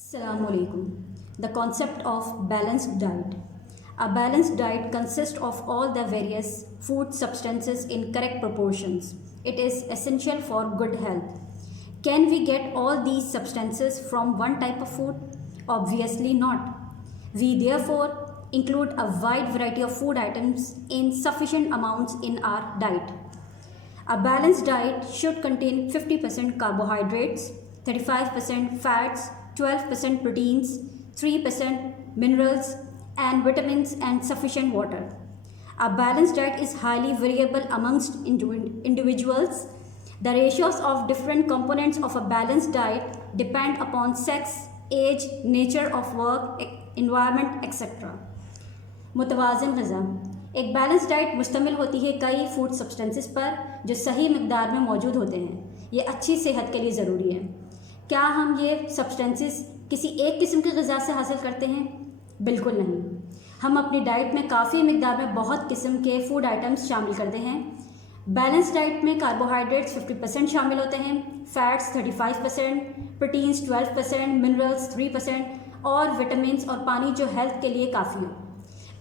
Assalamu alaikum. The concept of balanced diet. A balanced diet consists of all the various food substances in correct proportions. It is essential for good health. Can we get all these substances from one type of food? Obviously not. We therefore include a wide variety of food items in sufficient amounts in our diet. A balanced diet should contain 50% carbohydrates, 35% fats, 12% proteins, 3% minerals and vitamins, and sufficient water. A balanced diet is highly variable amongst individuals. The ratios of different components of a balanced diet depend upon sex, age, nature of work, environment, etc. मुतवाज़िन ग़िज़ा एक balance diet मुश्तमिल होती है कई food substances पर जो सही मकदार में मौजूद होते हैं। ये अच्छी सेहत के लिए ज़रूरी है। क्या हम ये सब्सटेंसेस किसी एक किस्म की ग़िज़ा से हासिल करते हैं? बिल्कुल नहीं। हम अपनी डाइट में काफ़ी मकदार में बहुत किस्म के फूड आइटम्स शामिल करते हैं। बैलेंस डाइट में कार्बोहाइड्रेट्स 50% शामिल होते हैं, फैट्स 35%, प्रोटीन्स 12%, मिनरल्स 3% और विटामिन्स और पानी जो हेल्थ के लिए काफ़ी हो।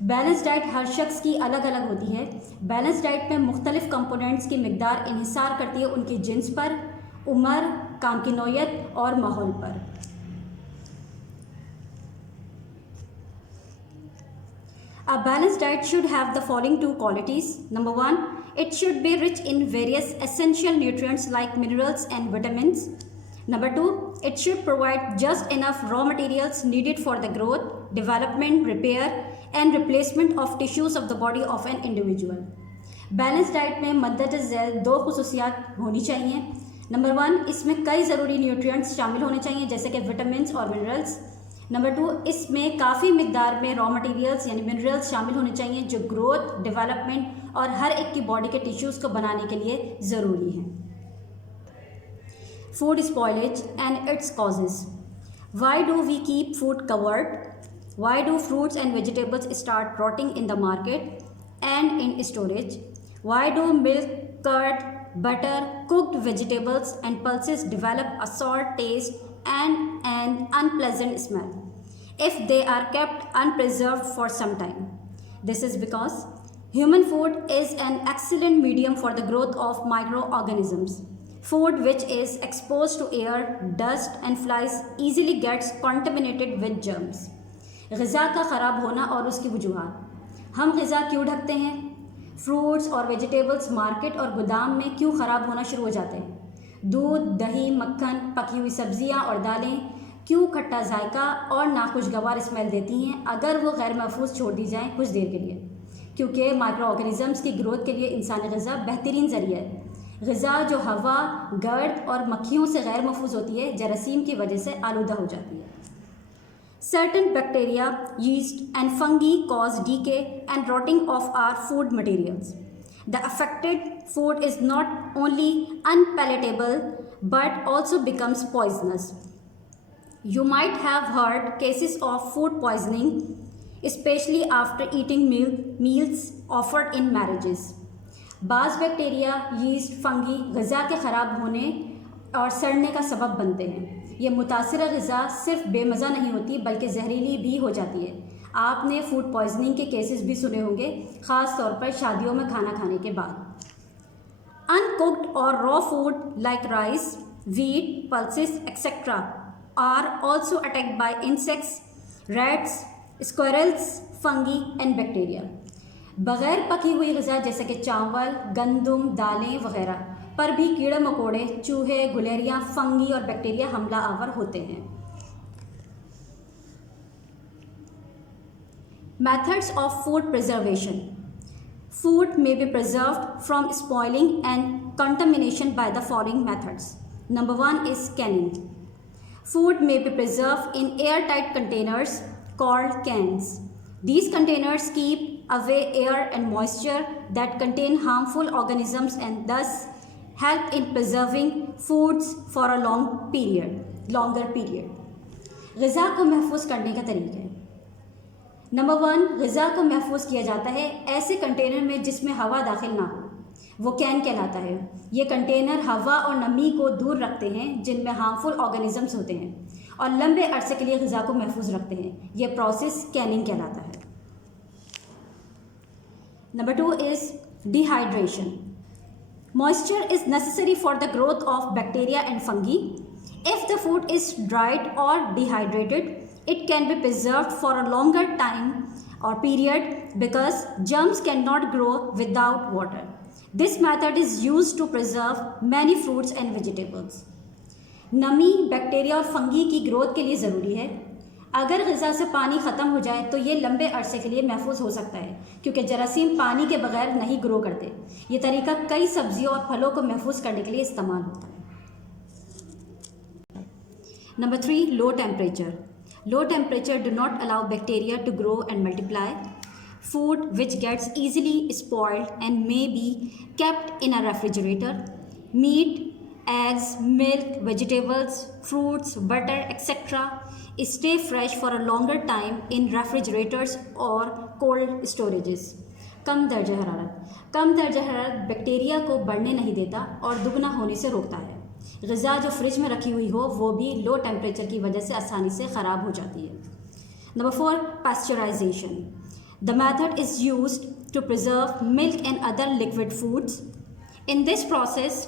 बैलेंस डाइट हर शख्स की अलग अलग होती है। बैलेंस डाइट में मुख्तलिफ कंपोनेंट्स की मकदार इन्हिसार करती है उनकी जिन्स पर, उम्र, काम की नौयत और माहौल पर। A balanced diet should have the following two qualities. Number one, it should be rich in various essential nutrients like minerals and vitamins. Number two, it should provide just enough raw materials needed for the growth, development, repair and replacement of tissues of the body of an individual. Balance diet में मद्दे झैल दो खुसूसियात होनी चाहिए। Number one, इसमें कई ज़रूरी nutrients शामिल होने चाहिए जैसे कि विटामिन्स और मिनरल्स। नंबर टू, इसमें काफ़ी मिकदार में रॉ मटेरियल्स यानी मिनरल्स शामिल होने चाहिए जो ग्रोथ, डेवलपमेंट और हर एक की बॉडी के टिश्यूज़ को बनाने के लिए ज़रूरी हैं। Food spoilage and its causes. Why do we keep food covered? Why do fruits and vegetables start rotting in the market and in storage? Why do milk, curd, butter, cooked vegetables and pulses develop a sour taste and an unpleasant smell if they are kept unpreserved for some time? This is because human food is an excellent medium for the growth of microorganisms. Food which is exposed to air, dust and flies easily gets contaminated with germs. ग़िज़ा का ख़राब होना और उसकी वजूहात। हम ग़िज़ा क्यों ढकते हैं? फ्रूट्स और वेजिटेबल्स मार्केट और गोदाम में क्यों ख़राब होना शुरू हो जाते हैं? दूध, दही, मक्खन, पकी हुई सब्ज़ियाँ और दालें क्यों खट्टा जायका और नाखुशगवार स्मेल देती हैं अगर वो गैर महफूज छोड़ दी जाएँ कुछ देर के लिए? क्योंकि माइक्रो ऑर्गेनिज़म्स की ग्रोथ के लिए इंसानी ग़िज़ा बेहतरीन ज़रिया है। ग़िज़ा जो हवा, गर्द और मक्खियों से गैर महफूज होती है, जरासीम की वजह से आलूदा हो जाती है। Certain bacteria, yeast and fungi cause decay and rotting of our food materials. The affected food is not only unpalatable but also becomes poisonous. You might have heard cases of food poisoning, especially after eating meals offered in marriages. बाज़ bacteria, yeast, fungi ग़िज़ा के ख़राब होने और सड़ने का सबब बनते हैं। ये मुतासिरा ग़िज़ा सिर्फ बेमज़ा नहीं होती बल्कि जहरीली भी हो जाती है। आपने फूड पॉइजनिंग के केसेस भी सुने होंगे, ख़ास तौर पर शादियों में खाना खाने के बाद। अनकुक्ड और raw food like rice, wheat, pulses, etc. are also attacked by insects, rats, squirrels, fungi and bacteria. बग़ैर पकी हुई ग़िज़ा जैसे कि चावल, गंदम, दालें वगैरह पर भी कीड़े मकोड़े, चूहे, गुलेरियाँ, फंगी और बैक्टीरिया हमला आवर होते हैं। Methods of food preservation. Food may be preserved from spoiling and contamination by the following methods. Number one is canning. Food may be preserved in airtight containers called cans. These containers keep away air and moisture that contain harmful organisms and thus help in preserving foods for a longer period. ग़िज़ा को महफूज करने का तरीके। Number one, ग़िज़ा को महफूज किया जाता है ऐसे कंटेनर में जिसमें हवा दाखिल ना हो, वो कैन कहलाता है। ये कंटेनर हवा और नमी को दूर रखते हैं जिनमें हार्मफुल ऑर्गेनिजम्स होते हैं और लंबे अरसे के लिए ग़िज़ा को महफूज रखते हैं। यह प्रोसेस कैनिंग कहलाता है। Number 2 is dehydration. Moisture is necessary for the growth of bacteria and fungi. If the food is dried or dehydrated, it can be preserved for a longer time or period because germs cannot grow without water. This method is used to preserve many fruits and vegetables. नमी bacteria और fungi की growth के लिए ज़रूरी है। अगर ग़िज़ा से पानी ख़त्म हो जाए तो ये लंबे अरसे के लिए महफूज हो सकता है, क्योंकि जरासीम पानी के बगैर नहीं ग्रो करते। ये तरीका कई सब्जियों और फलों को महफूज करने के लिए इस्तेमाल होता है। Number 3, low temperature. Low temperature do not allow bacteria to grow and multiply. Food which gets easily spoiled and may be kept in a refrigerator. Meat, eggs, milk, vegetables, fruits, butter, etc. stay fresh for a longer time in refrigerators or cold storages. कम दर्जा हरारत bacteria को बढ़ने नहीं देता और दुगना होने से रोकता है। ग़िज़ा जो फ्रिज में रखी हुई हो वो भी लो टेम्परेचर की वजह से आसानी से ख़राब हो जाती है। Number 4, pasteurisation. The method is used to preserve milk and other liquid foods. In this process,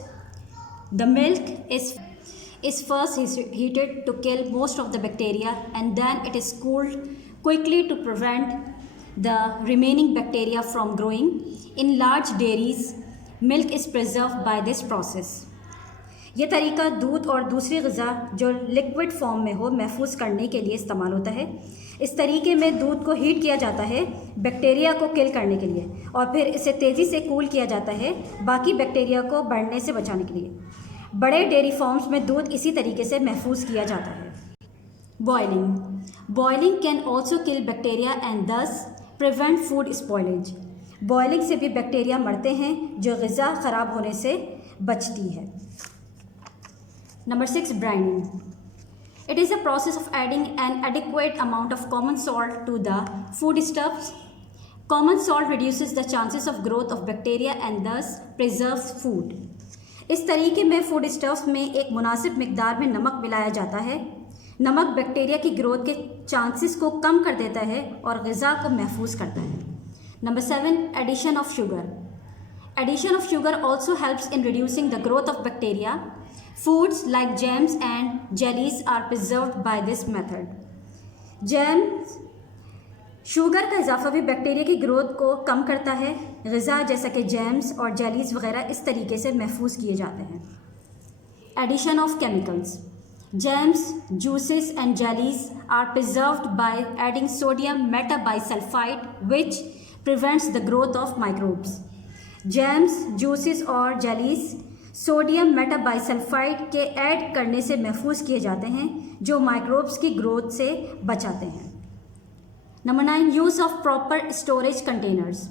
the milk is first heated to kill most of the bacteria and then it is cooled quickly to prevent the remaining bacteria from growing. In large dairies, milk is preserved by this process. ये तरीका दूध और दूसरी ग़िज़ा जो liquid form में हो महफूज करने के लिए इस्तेमाल होता है। इस तरीके में दूध को हीट किया जाता है बैक्टीरिया को किल करने के लिए और फिर इसे तेज़ी से कूल किया जाता है बाकी बैक्टीरिया को बढ़ने से बचाने के लिए। बड़े डेयरी फार्म्स में दूध इसी तरीके से महफूज किया जाता है। Boiling can also kill bacteria and दस प्रिवेंट फूड स्पॉइलेज. बॉयलिंग से भी बैक्टीरिया मरते हैं जो ग़िज़ा ख़राब होने से बचती है। Number 6, brining. It is a process of adding an adequate amount of common salt to the foodstuffs. Common salt reduces the chances of growth of bacteria and thus preserves food. इस तरीके में फूडस्टफ्स में एक मुनासिब मिकदार में नमक मिलाया जाता है। नमक बैक्टीरिया की ग्रोथ के चांसेस को कम कर देता है और ग़िज़ा को महफूज करता है। Number 7, addition of sugar. Addition of sugar also helps in reducing the growth of bacteria. Foods like jams and jellies are preserved by this method. Jams sugar का इजाफा भी बैक्टीरिया की ग्रोथ को कम करता है। ग़िज़ा जैसा कि जैम्स और जेलीज़ वगैरह इस तरीके से महफूज किए जाते हैं। Addition of chemicals. Jams, juices and jellies are preserved by adding sodium metabisulphite which prevents the growth of microbes. Jams, juices और जेलीज सोडियम मेटाबाइसल्फाइड के ऐड करने से महफूज किए जाते हैं जो माइक्रोब्स की ग्रोथ से बचाते हैं। Number 9, use of proper storage containers.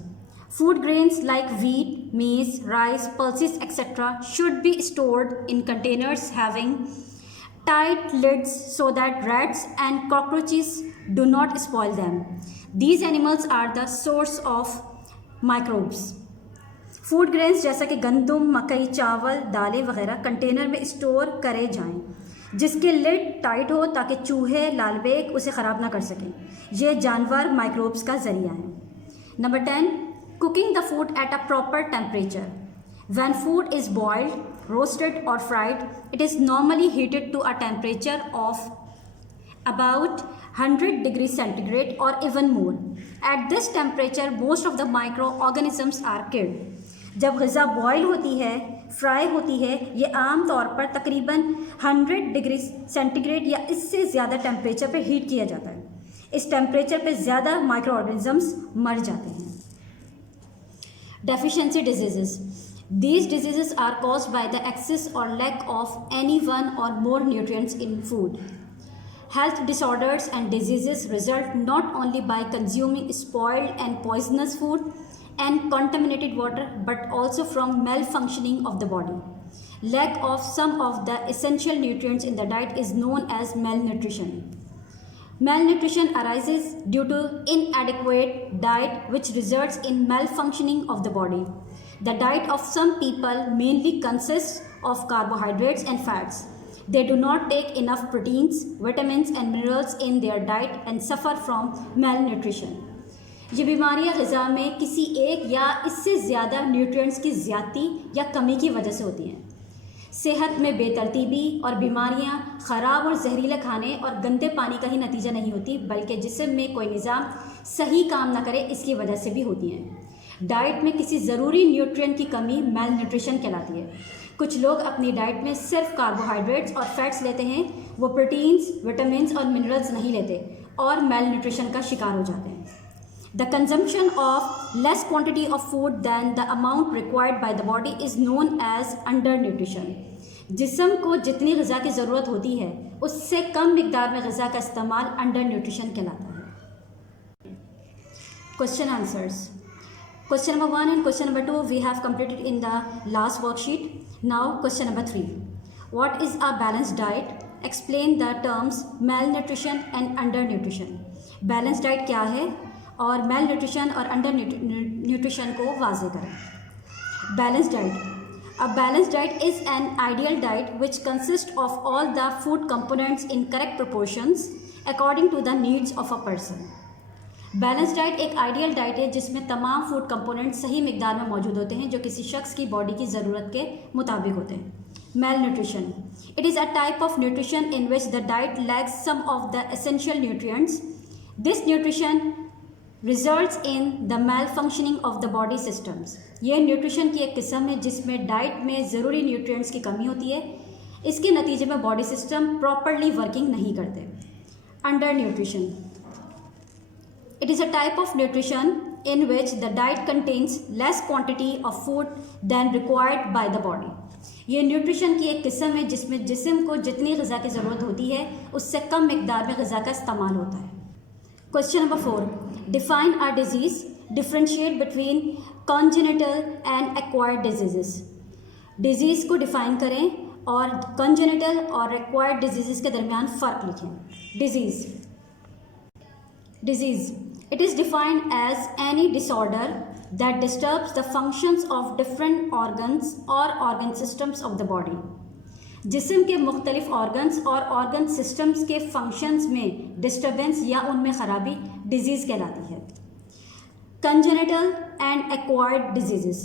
Food grains like wheat, maize, rice, pulses, etc. should be stored in containers having tight lids so that rats and cockroaches do not spoil them. These animals are the source of microbes. Food grains जैसा कि गंदम, मकई, चावल, दालें वगैरह container में store करे जाएं जिसके लिड टाइट हो ताकि चूहे, लालबेग उसे ख़राब ना कर सकें। ये जानवर माइक्रोब्स का ज़रिया हैं। Number 10, cooking the food at a proper temperature. When food is boiled, roasted और fried, it is normally heated to a temperature of about 100 degrees centigrade or even more. At this temperature, most of the microorganisms are killed. जब ग़िज़ा boil होती है, fry होती है, ये आम तौर पर तकरीबन 100 डिग्री सेंटीग्रेड या इससे ज़्यादा टेम्परेचर पे हीट किया जाता है। इस टेम्परेचर पे ज़्यादा माइक्रोऑर्गेनिजम्स मर जाते हैं। Deficiency diseases. These diseases are caused by the excess or lack of any one or more nutrients in food. Health disorders and diseases result not only by consuming spoiled and poisonous food and contaminated water, but also from malfunctioning of the body. Lack of some of the essential nutrients in the diet is known as malnutrition. Malnutrition arises due to inadequate diet, which results in malfunctioning of the body. The diet of some people mainly consists of carbohydrates and fats. They do not take enough proteins, vitamins and minerals in their diet and suffer from malnutrition. ये बीमारियां ग़िज़ा में किसी एक या इससे ज़्यादा nutrients की ज़्यादती या कमी की वजह से होती हैं। सेहत में बेतरतीबी और बीमारियां ख़राब और जहरीले खाने और गंदे पानी का ही नतीजा नहीं होती, बल्कि जिस्म में कोई निज़ाम सही काम ना करे इसकी वजह से भी होती हैं। डाइट में किसी ज़रूरी न्यूट्रिएंट की कमी मेल न्यूट्रिशन कहलाती है। कुछ लोग अपनी डाइट में सिर्फ कार्बोहाइड्रेट्स और फैट्स लेते हैं, वो प्रोटीन्स, विटामिन्स और मिनरल्स नहीं लेते और मेल न्यूट्रिशन का शिकार हो जाते हैं। The consumption of less quantity of food than the amount required by the body is known as undernutrition. जिस्म को जितनी ग़िज़ा की ज़रूरत होती है उससे कम मिकदार में ग़िज़ा का इस्तेमाल अंडर न्यूट्रिशन कहलाता है। Question answers. Question number 1 and question number 2 we have completed in the last worksheet. Now question number 3. What is a balanced diet? Explain the terms malnutrition and undernutrition. Balanced diet क्या है और malnutrition और undernutrition को वाज़े करें। Balance diet. A balance diet is an ideal diet which consist of all the food components in correct proportions according to the needs of a person. Balance diet एक ideal diet है जिसमें तमाम food components सही मिकदार में मौजूद होते हैं जो किसी शख्स की बॉडी की ज़रूरत के मुताबिक होते हैं। Malnutrition. It is a type of nutrition in which the diet lacks some of the essential nutrients. This nutrition results in the malfunctioning of the body systems. यह न्यूट्रिशन की एक किस्म है जिसमें डाइट में ज़रूरी nutrients की कमी होती है, इसके नतीजे में बॉडी सिस्टम प्रॉपरली वर्किंग नहीं करते। Undernutrition. It is a type of nutrition in which the diet contains less quantity of food than required by the body. ये न्यूट्रिशन की एक किस्म है जिसमें जिस्म को जितनी ग़िज़ा की ज़रूरत होती है उससे कम मिकदार में ग़िज़ा का इस्तेमाल होता है। Question number 4. Define a disease. Differentiate between congenital and acquired diseases. Disease को डिफ़ाइन करें और congenital और acquired diseases के दरमियान फ़र्क लिखें। Disease. It is defined as any disorder that disturbs the functions of different organs or organ systems of the body. जिस्म के मुख्तलिफ ऑर्गन्स और ऑर्गन सिस्टम्स के फंक्शंस में डिस्टर्बेंस या उनमें ख़राबी डिजीज़ कहलाती है। Congenital and acquired disease.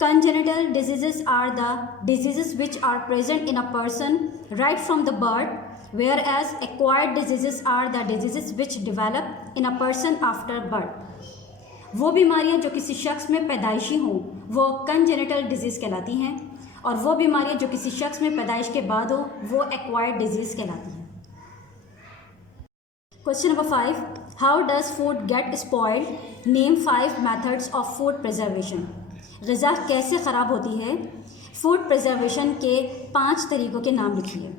Congenital disease are the disease which are present in a person right from the birth, whereas acquired disease are the disease which develop in a person after birth. वो बीमारियाँ जो किसी शख्स में पैदाइशी हों वो congenital disease कहलाती हैं और वो बीमारियां जो किसी शख्स में पैदाइश के बाद हो वो एक्वायर्ड डिजीज़ कहलाती हैं। Question number 5. How does food gate spoiled? Name 5 methods of food preservation. ग़िज़ा कैसे ख़राब होती है? फूड प्रिजर्वेशन के 5 तरीक़ों के नाम लिखिए।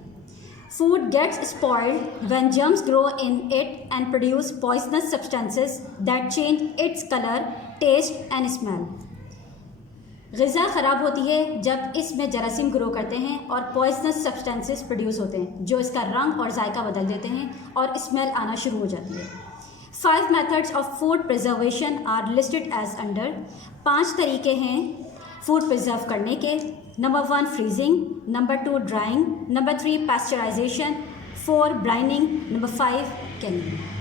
Food gets spoiled when germs grow in it and produce poisonous substances that change its colour, taste and smell. ग़िज़ा ख़राब होती है जब इसमें जरासीम ग्रो करते हैं और पॉइजनस सब्सटेंसेस प्रोड्यूस होते हैं जो इसका रंग और जायका बदल देते हैं और स्मेल आना शुरू हो जाती है। 5 methods of food preservation are listed as under. 5 तरीके हैं फूड प्रिजर्व करने के। Number 1 freezing, number 2 drying, number 3 pasteurisation, 4 brining, number 5 Canning.